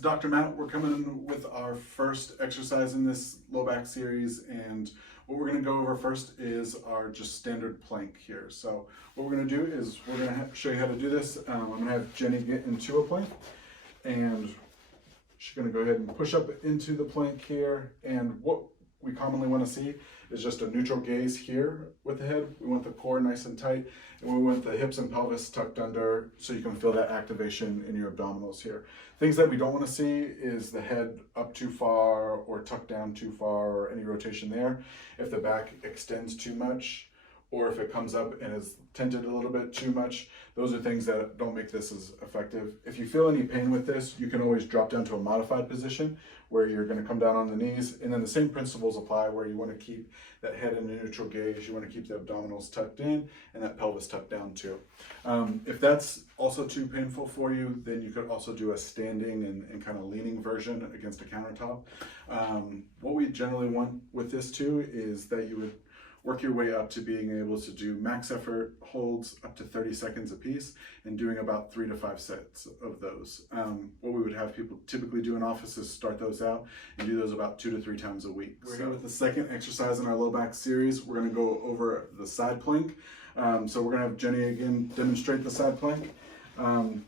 Dr. Matt. We're coming in with our first exercise in this low back series, and what we're going to go over first is our just standard plank here. So what we're going to do is we're going to show you how to do this. I'm going to have Jenny get into a plank, and she's going to go ahead and push up into the plank here. And what we commonly want to see is just a neutral gaze here with the head. We want the core nice and tight, and we want the hips and pelvis tucked under so you can feel that activation in your abdominals here. Things that we don't want to see is the head up too far or tucked down too far or any rotation there. If the back extends too much, or if it comes up and is tented a little bit too much, those are things that don't make this as effective. If you feel any pain with this, you can always drop down to a modified position where you're going to come down on the knees, and then the same principles apply where you want to keep that head in a neutral gaze, you want to keep the abdominals tucked in and that pelvis tucked down too. If that's also too painful for you, then you could also do a standing and kind of leaning version against a countertop. What we generally want with this too is that you would work your way up to being able to do max effort holds up to 30 seconds a piece and doing about 3 to 5 sets of those. What we would have people typically do in office is start those out and do those about 2 to 3 times a week. We're here with the second exercise in our low back series. We're going to go over the side plank. So we're going to have Jenny again demonstrate the side plank.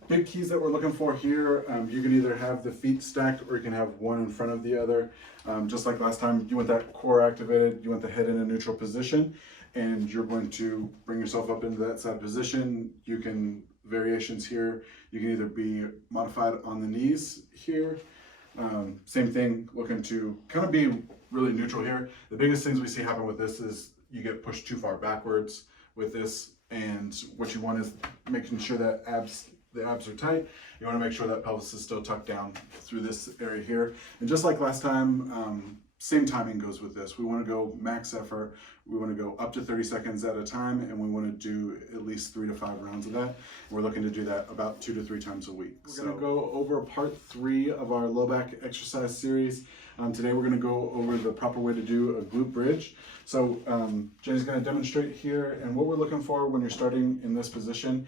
Big keys that we're looking for here, you can either have the feet stacked or you can have one in front of the other. Just like last time, you want that core activated, you want the head in a neutral position, and you're going to bring yourself up into that side position. You can, variations here, you can either be modified on the knees here. Same thing, looking to kind of be really neutral here. The biggest things we see happen with this is you get pushed too far backwards with this. And what you want is making sure that the abs are tight. You want to make sure that pelvis is still tucked down through this area here. And just like last time, same timing goes with this. We want to go max effort. We want to go up to 30 seconds at a time, and we want to do at least 3 to 5 rounds of that. And we're looking to do that about 2 to 3 times a week. We're going to go over part 3 of our low back exercise series. Today we're going to go over the proper way to do a glute bridge. So Jenny's going to demonstrate here, and what we're looking for when you're starting in this position,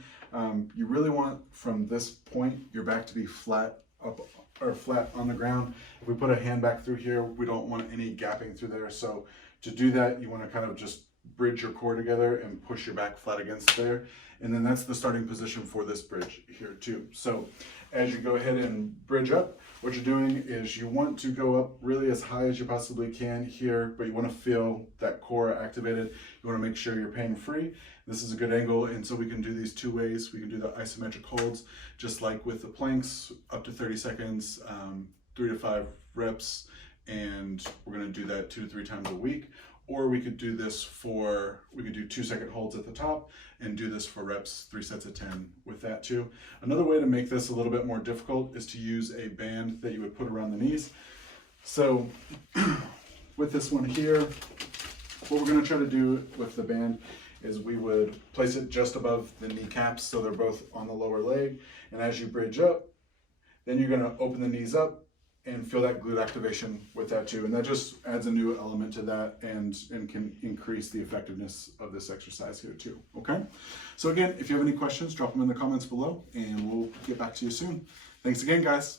you really want from this point your back to be flat up or flat on the ground. If we put a hand back through here, we don't want any gapping through there. So to do that, you want to kind of just bridge your core together and push your back flat against there. And then that's the starting position for this bridge here too. So as you go ahead and bridge up, what you're doing is you want to go up really as high as you possibly can here, but you want to feel that core activated. You want to make sure you're pain free. This is a good angle, and so we can do these 2 ways. We can do the isometric holds, just like with the planks, up to 30 seconds, 3 to 5 reps, and we're going to do that 2 to 3 times a week. Or we could do this we could do 2-second holds at the top and do this for reps, 3 sets of 10 with that too. Another way to make this a little bit more difficult is to use a band that you would put around the knees. So with this one here, what we're going to try to do with the band is we would place it just above the kneecaps so they're both on the lower leg. And as you bridge up, then you're going to open the knees up and feel that glute activation with that too. And that just adds a new element to that and can increase the effectiveness of this exercise here too, okay? So again, if you have any questions, drop them in the comments below and we'll get back to you soon. Thanks again, guys.